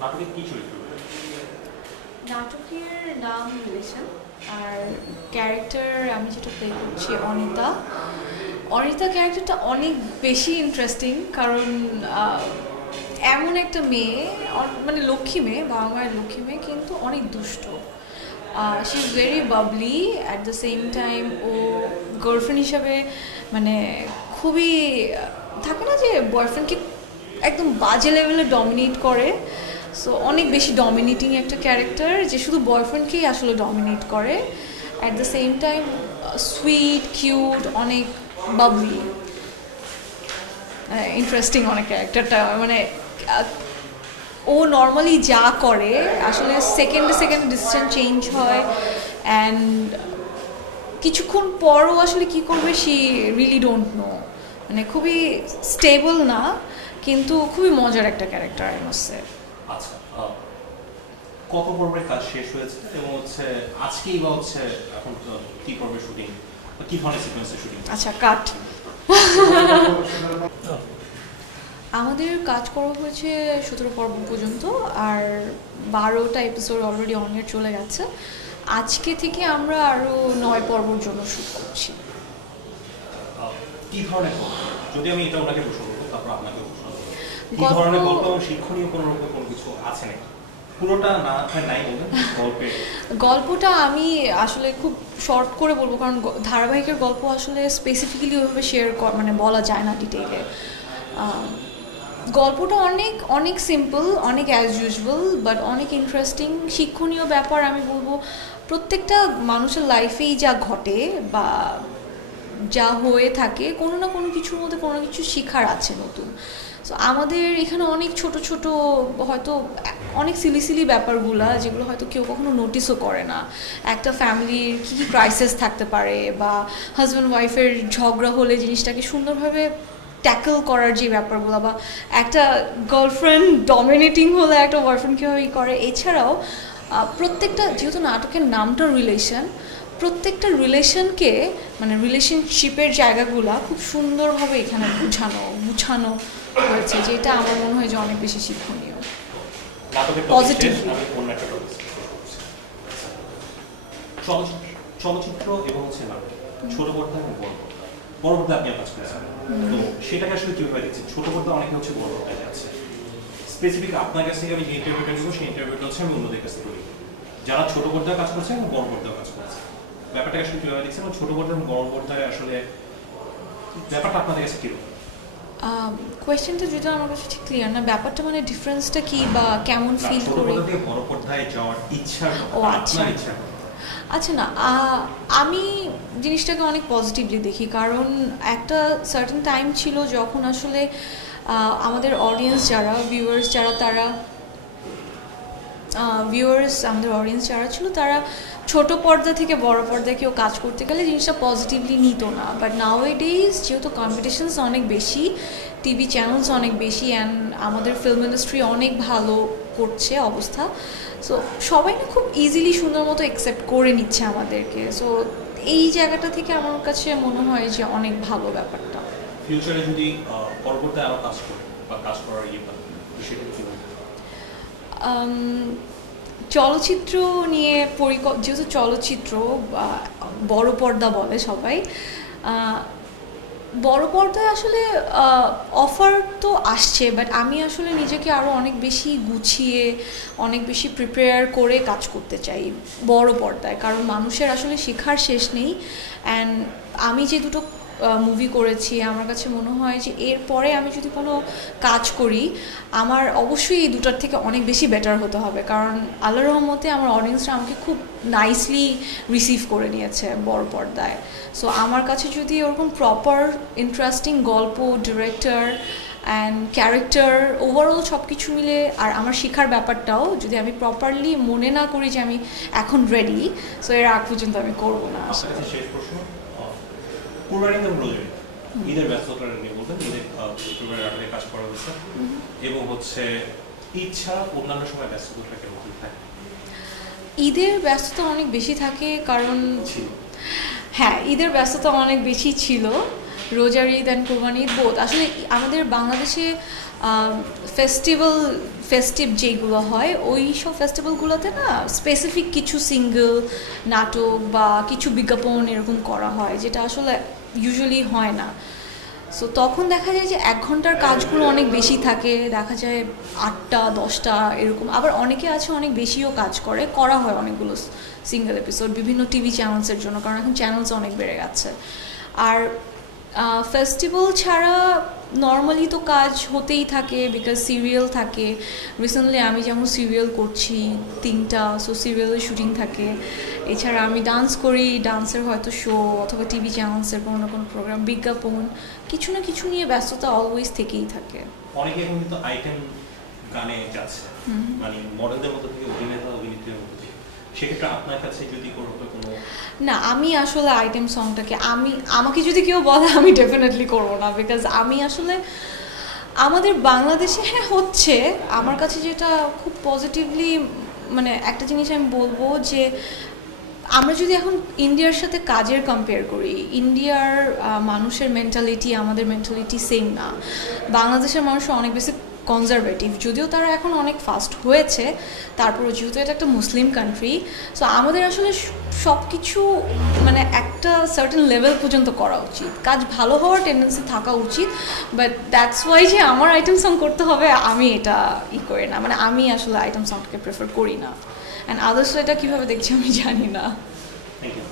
নাটকে কি চরিত্র? নাটকের নাম রিলেশন, আর ক্যারেক্টার আমি যেটা প্লে করছি অনিতা। অনিতা ক্যারেক্টারটা অনেক বেশি ইন্টারেস্টিং, কারণ এমন একটা মেয়ে, মানে লক্ষ্মী মেয়ে, বাবা মায়ের লক্ষ্মী মেয়ে, কিন্তু অনেক দুষ্ট। She is very bubbly, at the same time ও গার্লফ্রেন্ড হিসাবে মানে খুবই থাকে না যে বয়ফ্রেন্ডকে একদম বাজে লেভেলে ডমিনেট করে। সো অনেক বেশি ডমিনেটিং একটা ক্যারেক্টার, যে শুধু বয়ফ্রেন্ডকেই আসলে ডমিনেট করে। At the same time sweet, cute, অনেক বাবলি, ইন্টারেস্টিং অনেক ক্যারেক্টারটা। মানে ও নর্মালি যা করে আসলে সেকেন্ডে সেকেন্ডে ডিসিশন চেঞ্জ হয়, অ্যান্ড কিছুক্ষণ পরও আসলে কী করবে সি রিয়েলি ডোন্ট নো। মানে খুবই স্টেবল না, কিন্তু খুবই মজার একটা ক্যারেক্টার আই মাস্ট সে। আচ্ছা, কত পর্বের কাজ শেষ হয়েছে এবং আজকেই বা এখন কি পর্বের শুটিং, কি ধরনের সিকোয়েন্সের শুটিং? আচ্ছা, কাট। আমাদের কাজ করা হয়েছে 17 পর্ব পর্যন্ত, আর 12টা এপিসোড অলরেডি অনের চলে গেছে। আজকে থেকে আমরা আরও 9 পর্বর জন্য শুট করছি। কি ধরনের গল্প? যদি আমি এটা ওনাকে প্রশ্ন করবো, তারপর আপনাকে প্রশ্ন করবো, কি ধরনের গল্প এবং শিক্ষণীয় কোনো রকম কোনো কিছু আছে নাকি? পুরোটা না নাই বলবেন গল্পের? গল্পটা আমি আসলে খুব শর্ট করে বলবো, কারণ ধারাবাহিকের গল্প আসলে স্পেসিফিক্যালি ওইভাবে শেয়ার মানে বলা যায় না ডিটেইলে। গল্পটা অনেক অনেক সিম্পল, অনেক অ্যাজ ইউজুয়াল, বাট অনেক ইন্টারেস্টিং। শিক্ষণীয় ব্যাপার আমি বলবো, প্রত্যেকটা মানুষের লাইফেই যা ঘটে বা যা হয়ে থাকে, কোনো না কোনো কিছুর মধ্যে কোনো কিছু শেখার আছে নতুন। সো আমাদের এখানে অনেক ছোট ছোট, হয়তো অনেক সিলি সিলি ব্যাপারগুলা, যেগুলো হয়তো কেউ কখনো নোটিসও করে না। একটা ফ্যামিলির কী কী ক্রাইসিস থাকতে পারে, বা হাজব্যান্ড ওয়াইফের ঝগড়া হলে জিনিসটাকে সুন্দরভাবে ট্যাকল করার যে ব্যাপারগুলো, বা একটা গার্লফ্রেন্ড ডমিনেটিং হলে একটা বয়ফ্রেন্ড কীভাবে করে। এছাড়াও প্রত্যেকটা, যেহেতু নাটকের নামটা রিলেশন, প্রত্যেকটা রিলেশনকে মানে রিলেশনশিপের জায়গাগুলো খুব সুন্দরভাবে এখানে গুছানো হয়েছে, যেটা আমার মনে হয় যে অনেক বেশি শিক্ষণীয়, পজিটিভ। চলচ্চিত্র এবং নাটক, ছোট পর্দা এবং বড় পর্দা, বড় পর্দা আপনি কাজ করেছেন, তো সেটাকে আসলে কিভাবে দেখছেন? ছোট পর্দা অনেকে বড় পর্দায় যাচ্ছে, স্পেসিফিক আপনার কাছ থেকে আমি যে ইন্টারভিউটা করবো সেই ইন্টারভিউটা আমি অন্যদের কাছ থেকে করি, যারা ছোট পর্দায় কাজ করছে এবং বড় পর্দায় কাজ করছে। ব্যাপারটা আসলে কিভাবে দেখছেন, এবং ছোট পর্দা এবং বড় পর্দায় আসলে ব্যাপারটা আপনাদের কাছে কিরকম? কোয়েশ্চেনটা যেটা আমার কাছে ঠিক ক্লিয়ার না, ব্যাপারটা মানে ডিফারেন্সটা কি বা কেমন ফিল করে? বড় পর্দায় যাওয়ার ইচ্ছা, ও আচ্ছা আচ্ছা। না, আমি জিনিসটাকে অনেক পজিটিভলি দেখি, কারণ একটা সার্টেন টাইম ছিল যখন আসলে আমাদের অডিয়েন্স যারা, ভিউয়ার্স যারা, আমাদের অডিয়েন্স যারা ছিল, তারা ছোট পর্দা থেকে বড় পর্দায় কেউ কাজ করতে গেলে জিনিসটা পজিটিভলি নিত না। বাট নাও এ ডেজ যেহেতু কম্পিটিশনস অনেক বেশি, টিভি চ্যানেলস অনেক বেশি, অ্যান্ড আমাদের ফিল্ম ইন্ডাস্ট্রি অনেক ভালো করছে অবস্থা, সো সবাই না খুব ইজিলি সুন্দর মতো অ্যাকসেপ্ট করে নিচ্ছে আমাদেরকে। সো এই জায়গাটা থেকে আমার কাছে মনে হয় যে অনেক ভালো ব্যাপারটা। ফিউচারে যদি পরবর্তীতে আরো কাজ করে বা কাজ করার সেটা কি চলচ্চিত্র নিয়ে যেহেতু চলচ্চিত্র বড় পর্দা বলে সবাই, বড় পর্দায় আসলে অফার তো আসছে, বাট আমি আসলে নিজেকে আরও অনেক বেশি গুছিয়ে, অনেক বেশি প্রিপেয়ার করে কাজ করতে চাই বড় পর্দায়, কারণ মানুষের আসলে শেখার শেষ নেই। অ্যান্ড আমি যে দুটো মুভি করেছি, আমার কাছে মনে হয় যে এরপরে আমি যদি কোনো কাজ করি, আমার অবশ্যই এই দুটার থেকে অনেক বেশি বেটার হতে হবে, কারণ আল্লাহর রহমতে আমার অডিয়েন্সরা আমাকে খুব নাইসলি রিসিভ করে নিয়েছে বড় পর্দায়। সো আমার কাছে যদি ওরকম প্রপার ইন্টারেস্টিং গল্প, ডিরেক্টর অ্যান্ড ক্যারেক্টার, ওভারঅল সব কিছু মিলে, আর আমার শেখার ব্যাপারটাও যদি আমি প্রপারলি মনে না করি যে আমি এখন রেডি, সো এর আগ পর্যন্ত আমি করবো না। শেষ প্রশ্ন, কুরবানি এবং রোজারি ঈদের ব্যস্ততা নিয়ে বলতেন, ঈদের কুরবানির আগে কাজ করা হচ্ছে, এবং ঈদ ছাড়া অন্যান্য সময় ব্যস্ততা কেমন থাকে? ঈদের ব্যস্ততা অনেক বেশি থাকে, কারণ হ্যাঁ, ঈদের ব্যস্ততা অনেক বেশি ছিল। রোজার ঈদ অ্যান্ড কোরবানি ঈদ বোথ। আসলে আমাদের বাংলাদেশে ফেস্টিভ যেগুলো হয় ওই সব ফেস্টিভ্যালগুলোতে না স্পেসিফিক কিছু সিঙ্গেল নাটক বা কিছু বিজ্ঞাপন এরকম করা হয়, যেটা আসলে ইউজুয়ালি হয় না। সো তখন দেখা যায় যে 1 ঘন্টার কাজগুলো অনেক বেশি থাকে, দেখা যায় 8টা 10টা এরকম। আবার অনেকে আছে অনেক বেশিও কাজ করা হয় অনেকগুলো সিঙ্গেল এপিসোড বিভিন্ন টিভি চ্যানেলসের জন্য, কারণ এখন চ্যানেলস অনেক বেড়ে গেছে। আর ফেস্টিভ্যাল ছাড়া নর্মালি তো কাজ হতেই থাকে, বিকজ সিরিয়াল থাকে। রিসেন্টলি আমি যেমন সিরিয়াল করছি 3টা, সো সিরিয়ালের শুটিং থাকে। এছাড়া আমি ডান্স করি, ডান্সের হয়তো শো অথবা টিভি চ্যানেলসের কোনো না কোনো প্রোগ্রাম, বিজ্ঞাপন, কিছু না কিছু নিয়ে ব্যস্ততা অলওয়েজ থেকেই থাকে। অনেকে এখন কিন্তু আইটেম গানে যাচ্ছে, মানে মডেলদের মতো থেকে অভিনেতা অভিনেত্রীর মতো থেকে। সেক্ষেত্রে আপনার কাছে যদি কোনো না, আমি আসলে আইটেম সংটাকে আমাকে যদি কেউ বলে আমি ডেফিনেটলি করবো না, বিকজ আমি আসলে আমাদের বাংলাদেশে হচ্ছে আমার কাছে যেটা খুব পজিটিভলি মানে একটা জিনিস আমি বলবো যে আমরা যদি এখন ইন্ডিয়ার সাথে কাজের কম্পেয়ার করি, ইন্ডিয়ার মানুষের মেন্টালিটি আমাদের মেন্টালিটি সেম না। বাংলাদেশের মানুষ অনেক বেশি কনজারভেটিভ, যদিও তারা এখন অনেক ফাস্ট হয়েছে, তারপরে যেহেতু এটা একটা মুসলিম কান্ট্রি, সো আমাদের আসলে সব কিছু মানে একটা সার্টেন লেভেল পর্যন্ত করা উচিত, কাজ ভালো হওয়ার টেন্ডেন্সি থাকা উচিত। বাট দ্যাটস ওয়াই যে আমার আইটেম সং করতে হবে আমি এটা করি না, মানে আমি আসলে আইটেম সংটাকে প্রেফার করি না। অ্যান্ড আদার্স এটা কীভাবে দেখছি আমি জানি না। Thank you.